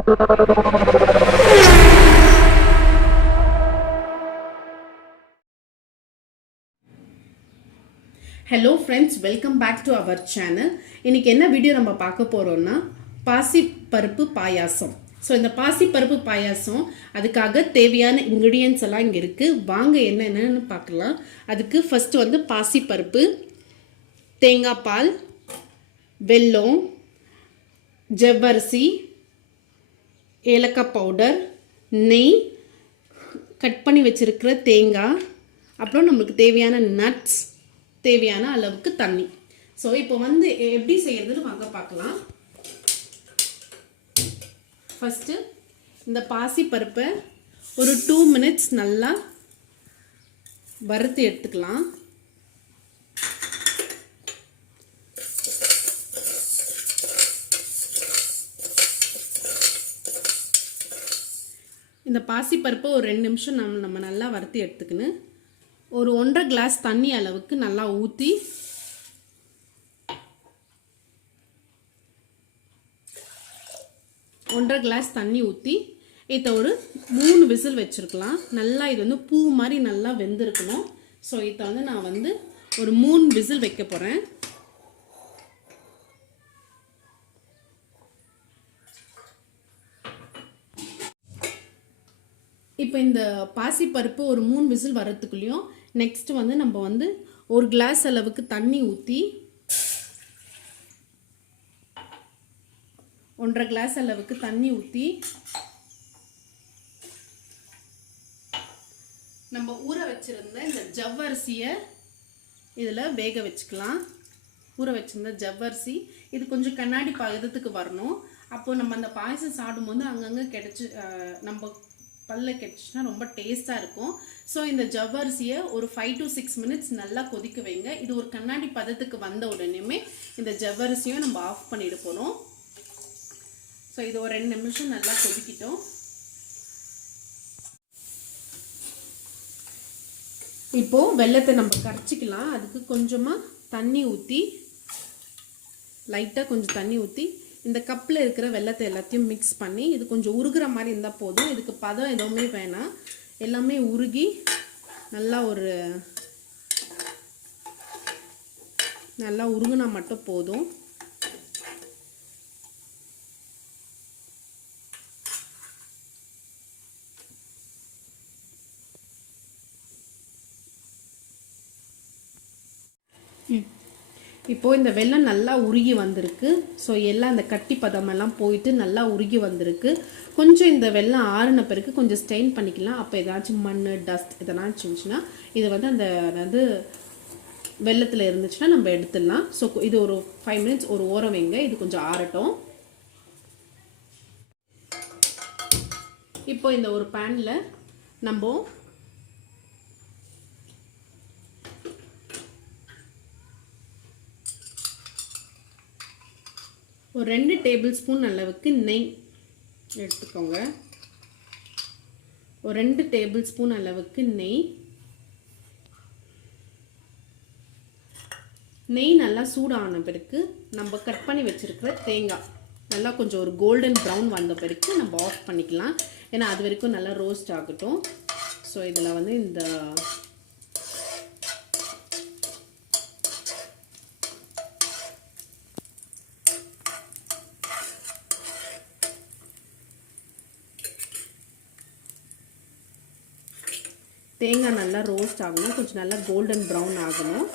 Hello friends welcome back to our channel இன்னைக்கு என்ன video நம்ம பார்க்க போறோம்னா பாசி பருப்பு பாயாசம். ஸோ இந்த பாசி பருப்பு பாயாசம் அதுக்காக தேவையான இன்க்ரீடியன்ஸ் எல்லாம் இங்கே இருக்குது வாங்க என்னென்னு பார்க்கலாம். அதுக்கு ஃபஸ்ட்டு வந்து பாசி பருப்பு தேங்காய் பால் வெல்லம் ஜவ்வரிசி ஏலக்காய் பவுடர் நெய் கட் பண்ணி வச்சுருக்கிற தேங்காய் அப்புறம் நம்மளுக்கு தேவையான நட்ஸ் தேவையான அளவுக்கு தண்ணி. ஸோ இப்போ வந்து எப்படி செய்யறதுன்னு வாங்க பார்க்கலாம். ஃபஸ்ட்டு இந்த பாசி பருப்பை ஒரு டூ மினிட்ஸ் நல்லா வறுத்து எடுத்துக்கலாம். இந்த பாசி பருப்பை ஒரு ரெண்டு நிமிஷம் நம்ம நம்ம நல்லா வறுத்து எடுத்துக்கின்னு ஒரு ஒன்றரை கிளாஸ் தண்ணி அளவுக்கு நல்லா ஊற்றி ஒன்றரை கிளாஸ் தண்ணி ஊற்றி இதை ஒரு மூணு விசில் வச்சுருக்கலாம். நல்லா இது வந்து பூ மாதிரி நல்லா வெந்திருக்கணும். ஸோ இதை வந்து நான் வந்து ஒரு மூணு விசில் வைக்க போகிறேன் இப்போ இந்த பாசிப்பருப்பு ஒரு மூணு விசில் வரத்துக்குள்ளேயும் நெக்ஸ்ட்டு வந்து நம்ம வந்து ஒரு கிளாஸ் அளவுக்கு தண்ணி ஊற்றி ஒன்றரை கிளாஸ் அளவுக்கு தண்ணி ஊற்றி நம்ம ஊற வச்சிருந்த இந்த ஜவ்வரிசியை இதில் வேக வச்சுக்கலாம். ஊற வச்சிருந்த ஜவ்வரிசி இது கொஞ்சம் கண்ணாடி பதத்துக்கு வரணும். அப்போது நம்ம அந்த பாயசம் சாப்பிடும்போது அங்கங்கே கிடைச்சி நம்ம பல்ல கெட்டுச்சுன்னா ரொம்ப டேஸ்ட்டாக இருக்கும். ஸோ இந்த ஜவ்வரிசியை ஒரு ஃபைவ் டு சிக்ஸ் மினிட்ஸ் நல்லா கொதிக்க வைங்க. இது ஒரு கண்ணாடி பதத்துக்கு வந்த உடனேமே இந்த ஜவ்வரிசியும் நம்ம ஆஃப் பண்ணிட போகிறோம் ஸோ இது ஒரு ரெண்டு நிமிஷம் நல்லா கொதிக்கிட்டோம். இப்போ வெள்ளத்தை நம்ம கரைச்சிக்கலாம். அதுக்கு கொஞ்சமாக தண்ணி ஊற்றி லைட்டாக கொஞ்சம் தண்ணி ஊற்றி இந்த கப்பில் இருக்கிற வெள்ளத்தை எல்லாத்தையும் மிக்ஸ் பண்ணி இது கொஞ்சம் உருகிற மாதிரி இருந்தால் போதும். இதுக்கு பதம் எதுவுமே வேணாம். எல்லாமே உருகி நல்லா ஒரு நல்லா உருகுனா மட்டும் போதும். இப்போது இந்த வெள்ளம் நல்லா உருகி வந்திருக்கு. ஸோ எல்லாம் இந்த கட்டி பதமெல்லாம் போயிட்டு நல்லா உருகி வந்திருக்கு. கொஞ்சம் இந்த வெள்ளம் ஆறுன பிறகு கொஞ்சம் ஸ்டெயின் பண்ணிக்கலாம். அப்போ ஏதாச்சும் மண் டஸ்ட் இதெல்லாம் இருந்துச்சுன்னா இது வந்து அந்த வந்து வெள்ளத்தில் இருந்துச்சுன்னா நம்ம எடுத்துடலாம். ஸோ இது ஒரு ஃபைவ் மினிட்ஸ் ஒரு ஓரம் வைங்க. இது கொஞ்சம் ஆறட்டும். இப்போ இந்த ஒரு பேனில் நம்ம ஒரு ரெண்டு டேபிள் ஸ்பூன் அளவுக்கு நெய் எடுத்துக்கோங்க. ஒரு ரெண்டு டேபிள் ஸ்பூன் அளவுக்கு நெய். நெய் நல்லா சூடான பிறகு நம்ம கட் பண்ணி வச்சுருக்கிற தேங்காய். நல்லா கொஞ்சம் ஒரு கோல்டன் ப்ரௌன் வந்த பிறகு நம்ம ஆஃப் பண்ணிக்கலாம். ஏன்னா அது வரைக்கும் நல்லா ரோஸ்ட் ஆகட்டும். ஸோ இதில் வந்து இந்த தேங்காய் நல்லா ரோஸ்ட் ஆகணும். கொஞ்சம் நல்லா கோல்டன் ப்ரௌன் ஆகணும்.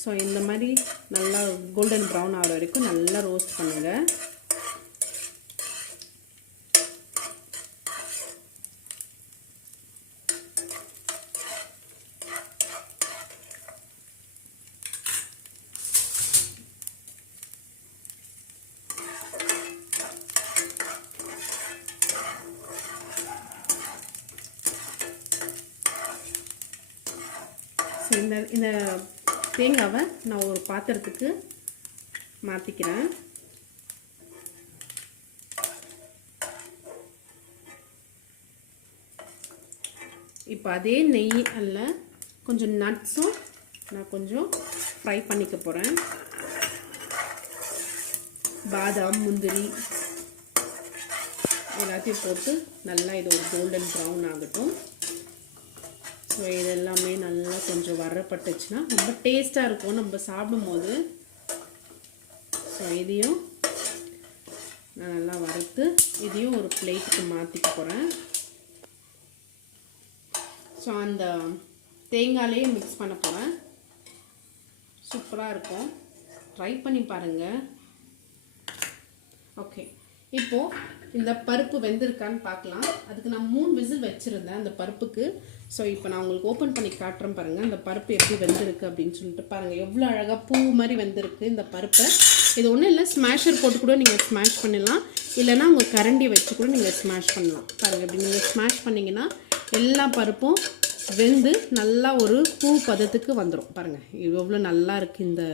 ஸோ இந்த மாதிரி நல்லா கோல்டன் ப்ரௌன் ஆகிற வரைக்கும் நல்லா ரோஸ்ட் பண்ணுங்கள் இந்த இந்த தேங்காவை நான் ஒரு பாத்திரத்துக்கு மாற்றிக்கிறேன் இப்போ அதே நெய் அல்ல கொஞ்சம் நட்ஸும் நான் கொஞ்சம் ஃப்ரை பண்ணிக்க போகிறேன் பாதாம் முந்திரி எல்லாத்தையும் போட்டு நல்லா இது ஒரு கோல்டன் ப்ரௌன் ஆகட்டும். ஸோ இதெல்லாமே நல்லா கொஞ்சம் வரப்பட்டுச்சுன்னா ரொம்ப டேஸ்ட்டாக இருக்கும் நம்ம சாப்பிடும்போது. ஸோ இதையும் நான் நல்லா வறுத்து இதையும் ஒரு பிளேட்டுக்கு மாற்றிக்க போகிறேன் ஸோ அந்த தேங்காயிலையும் மிக்ஸ் பண்ண போகிறேன் சூப்பராக இருக்கும். ட்ரை பண்ணி பாருங்கள் ஓகே இப்போது இந்த பருப்பு வெந்திருக்கான்னு பார்க்கலாம். அதுக்கு நான் மூணு விசில் வச்சுருந்தேன் அந்த பருப்புக்கு. ஸோ இப்போ நான் உங்களுக்கு ஓப்பன் பண்ணி காட்டுறேன் பாருங்கள் அந்த பருப்பு எப்படி வெந்திருக்கு அப்படின்னு சொல்லிட்டு பாருங்கள் எவ்வளோ அழகாக பூ மாதிரி வெந்திருக்கு இந்த பருப்பை. இது ஒன்றும் இல்லை ஸ்மாஷர் போட்டு கூட நீங்கள் ஸ்மாஷ் பண்ணலாம். இல்லைன்னா உங்கள் கரண்டியை வச்சு கூட நீங்கள் ஸ்மாஷ் பண்ணலாம். பாருங்கள் இப்படி நீங்கள் ஸ்மாஷ் பண்ணிங்கன்னா எல்லா பருப்பும் வெந்து நல்லா ஒரு பூ பதத்துக்கு வந்துடும் பாருங்கள் எவ்வளோ நல்லா இருக்குது இந்த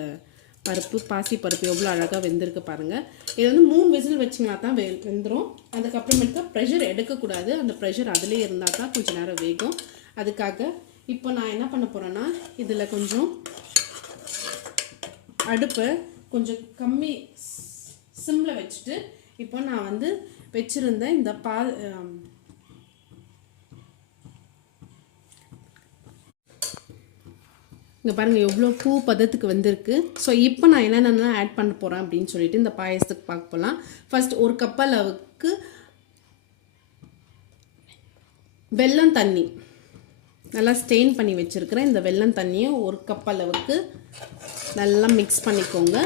பருப்பு பாசி பருப்பு எவ்வளோ அழகாக வெந்திருக்கு பாருங்கள் இது வந்து மூணு விசில் வச்சிங்கன்னா தான் வெ வெந்துடும் அதுக்கப்புறமேட்டுக்கா ப்ரெஷர் எடுக்கக்கூடாது. அந்த ப்ரெஷர் அதிலே இருந்தால் தான் கொஞ்சம் நேரம் வேகும். அதுக்காக இப்போ நான் என்ன பண்ண போகிறேன்னா இதில் கொஞ்சம் அடுப்பை கொஞ்சம் கம்மி சிம்மில் வச்சுட்டு இப்போ நான் வந்து வச்சுருந்த இந்த பா இங்கே பாருங்கள் எவ்வளோ பூ பதத்துக்கு வந்திருக்கு. ஸோ இப்போ நான் என்னென்னலாம் ஆட் பண்ண போகிறேன் அப்படின்னு சொல்லிட்டு இந்த பாயசத்துக்கு பார்க்க போகலாம் ஃபஸ்ட் ஒரு கப் அளவுக்கு வெல்லம் தண்ணி. நல்லா ஸ்டெயின் பண்ணி வச்சுருக்கிறேன். இந்த வெல்லம் தண்ணியை ஒரு கப் அளவுக்கு நல்லா மிக்ஸ் பண்ணிக்கோங்க.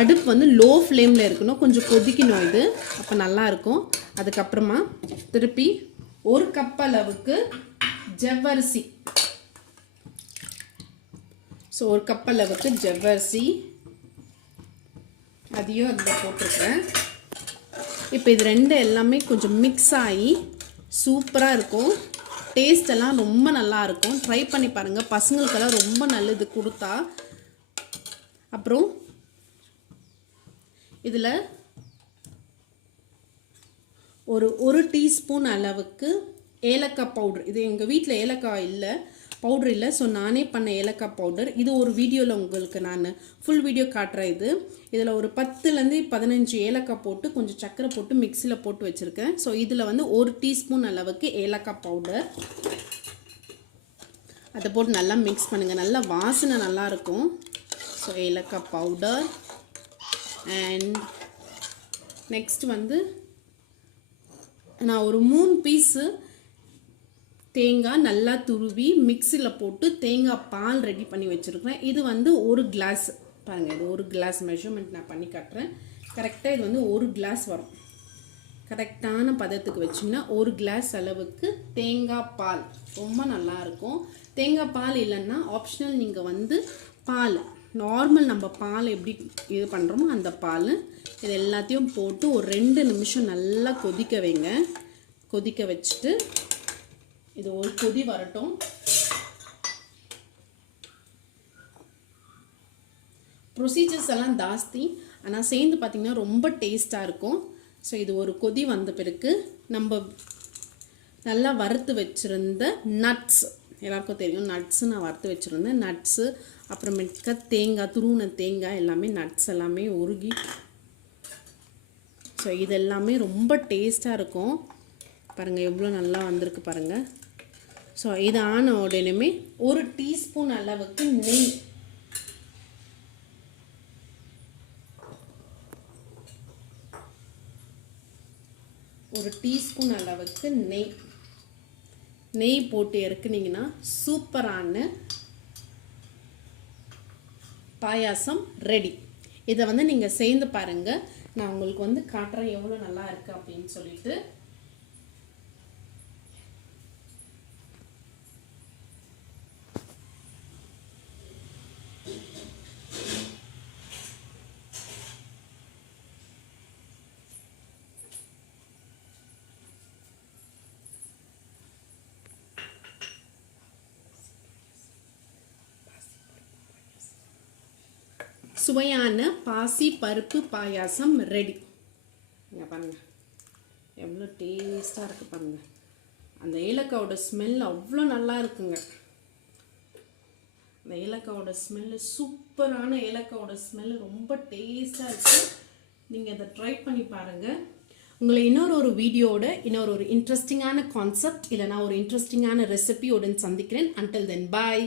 அடுப்பு வந்து லோ ஃப்ளேமில் இருக்கணும். கொஞ்சம் கொதிக்கணும் இது. அப்போ நல்லா இருக்கும். அதுக்கப்புறமா திருப்பி ஒரு கப் அளவுக்கு ஜவ்வரிசி. ஸோ ஒரு கப் அளவுக்கு ஜவ்வரிசி. அதையும் அதில் போட்டிருக்கேன். இப்போ இது ரெண்டு எல்லாமே கொஞ்சம் மிக்ஸ் ஆகி சூப்பராக இருக்கும். டேஸ்டெல்லாம் ரொம்ப நல்லாயிருக்கும் ட்ரை பண்ணி பாருங்கள் பசங்களுக்கெல்லாம் ரொம்ப நல்லது கொடுத்தா. அப்புறம் இதில் ஒரு ஒரு டீஸ்பூன் அளவுக்கு ஏலக்காய் பவுட்ரு இது எங்கள் வீட்டில் ஏலக்காய் இல்லை. பவுடர் இல்லை. ஸோ நானே பண்ண ஏலக்காய் பவுடர் இது ஒரு வீடியோவில் உங்களுக்கு நான் ஃபுல் வீடியோ காட்டுறேன் இது. இதில் ஒரு பத்துலேருந்து பதினஞ்சு ஏலக்காய் போட்டு கொஞ்சம் சர்க்கரை போட்டு மிக்சியில் போட்டு வச்சுருக்கேன். ஸோ இதில் வந்து ஒரு டீஸ்பூன் அளவுக்கு ஏலக்காய் பவுடர் அதை போட்டு நல்லா மிக்ஸ் பண்ணுங்கள் நல்லா வாசனை நல்லாயிருக்கும் ஸோ ஏலக்காய் பவுடர் அண்ட் நெக்ஸ்ட் வந்து நான் ஒரு மூணு பீஸு தேங்காய் நல்லா துருவி மிக்சியில் போட்டு தேங்காய் பால் ரெடி பண்ணி வச்சுருக்கிறேன். இது வந்து ஒரு கிளாஸ் பாருங்கள் இது ஒரு கிளாஸ் மெஷர்மெண்ட் நான் பண்ணி காட்டுறேன். கரெக்டாக இது வந்து ஒரு கிளாஸ் வரும். கரெக்டான பதத்துக்கு வச்சிங்கன்னா ஒரு கிளாஸ் அளவுக்கு தேங்காய் பால். ரொம்ப நல்லாயிருக்கும் தேங்காய் பால் இல்லைன்னா ஆப்ஷனல் நீங்கள் வந்து பால் நார்மல் நம்ம பால் எப்படி இது பண்ணுறோமோ அந்த பால் இது எல்லாத்தையும் போட்டு ஒரு ரெண்டு நிமிஷம் நல்லா கொதிக்க வைங்க. கொதிக்க வச்சுட்டு இது ஒரு கொதி வரட்டும். ப்ரொசீஜர்ஸ் எல்லாம் ஜாஸ்தி. ஆனால் சேர்ந்து பார்த்திங்கன்னா ரொம்ப டேஸ்ட்டாக இருக்கும். ஸோ இது ஒரு கொதி வந்த பிறகு நம்ம நல்லா வறுத்து வச்சுருந்த நட்ஸ் எல்லாருக்கும் தெரியும் நட்ஸு நான் வறுத்து வச்சுருந்தேன் நட்ஸு அப்புறமேட்டுக்கா தேங்காய் துருவின தேங்காய் எல்லாமே நட்ஸ் எல்லாமே உருகி. ஸோ இது எல்லாமே ரொம்ப டேஸ்ட்டாக இருக்கும். பாருங்கள் எவ்வளோ நல்லா வந்திருக்கு பாருங்கள் ஸோ இது ஆன உடனே ஒரு டீஸ்பூன் அளவுக்கு நெய். ஒரு டீஸ்பூன் அளவுக்கு நெய். நெய் போட்டு இறக்குனீங்கன்னா சூப்பரான பாயாசம் ரெடி. இதை வந்து நீங்கள் சேர்ந்து பாருங்கள் நான் உங்களுக்கு வந்து காட்டுறேன் எவ்வளோ நல்லா இருக்குது அப்படின்னு சொல்லிட்டு. சுவையான பாசி பருப்பு பாயாசம் ரெடி இங்கே பாருங்கள் எவ்வளோ டேஸ்ட்டாக இருக்குது பாருங்கள் அந்த ஏலக்காவோட ஸ்மெல் அவ்வளோ நல்லா இருக்குங்க. அந்த ஏலக்காவோட ஸ்மெல்லு சூப்பரான ஏலக்காவோட ஸ்மெல் ரொம்ப டேஸ்ட்டாக இருக்குது நீங்கள் அதை ட்ரை பண்ணி பாருங்கள் உங்களை இன்னொரு ஒரு வீடியோட இன்னொரு ஒரு இன்ட்ரெஸ்டிங்கான கான்செப்ட் இல்லைனா ஒரு இன்ட்ரெஸ்டிங்கான ரெசிபியோடன் சந்திக்கிறேன். அன்டில் தென் பாய்